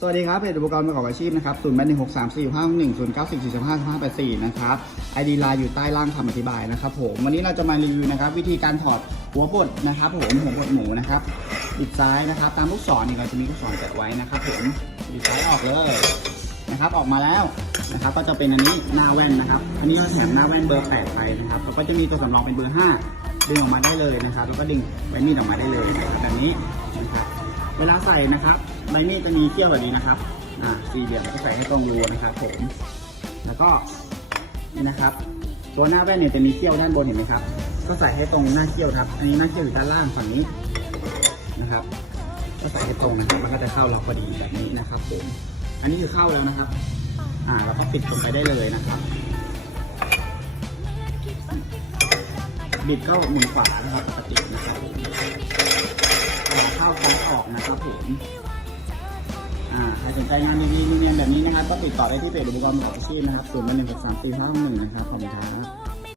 สวัสดีครับเพจอุปกรณ์ประกอบอาชีพนะครับศูนย์แปดหนึ่งหกสามสี่ห้าหนึ่งศูนย์เก้าสิบสี่สิบห้าห้าแปดสี่นะครับไอดีไลน์อยู่ใต้ล่างคำอธิบายนะครับผมวันนี้เราจะมารีวิวนะครับ วิธีการถอดหัวบดนะครับผมหัวบดหมูนะครับบิดซ้ายนะครับ ตามลูกศรนี่เราจะมีลูกศรแปะไว้นะครับผมบิดซ้ายออกเลยนะครับ ออกมาแล้วนะครับ ก็จะเป็นอันนี้หน้าแว่นนะครับ อันนี้เราแถมหน้าแว่นเบอร์แปดไปนะครับแล้วก็จะมีตัวสำรองเป็นเบอร์ห้าดึงออกมาได้เลยนะครับ แล้วก็ดึงใบมีดออกมาได้เลยแบบนี้นะครับเวลาใส่นะครับ ใบมีดจะมีเขี้ยวแบบนี้นะครับ อ่า สี่เหลี่ยมก็ใส่ให้ตรงรูนะครับผม แล้วก็นี่นะครับ ตัวหน้าแว่นเนี่ยจะมีเขี้ยวด้านบนเห็นไหมครับ ก็ใส่ให้ตรงหน้าเขี้ยวครับ อันนี้หน้าเขี้ยวอยู่ด้านล่างฝั่งนี้นะครับ ก็ใส่ให้ตรงนะครับ มันก็จะเข้าล็อกพอดีแบบนี้นะครับผม อันนี้คือเข้าแล้วนะครับ อ่า เราก็ปิดลงไปได้เลยนะครับบิดก็หมุนขวานะครับปกตินะครับผมขวาเข้าซ้ายออกนะครับผม รสนใจงานดีๆเนียนแบบนี้นะครับ ก็ติดต่อได้ที่เพจอุปกรณ์ประกอบอาชีพนะครับศูนย์หนึ่งหกสามสี่ห้าหนึ่งนะครับขอบคุณครับ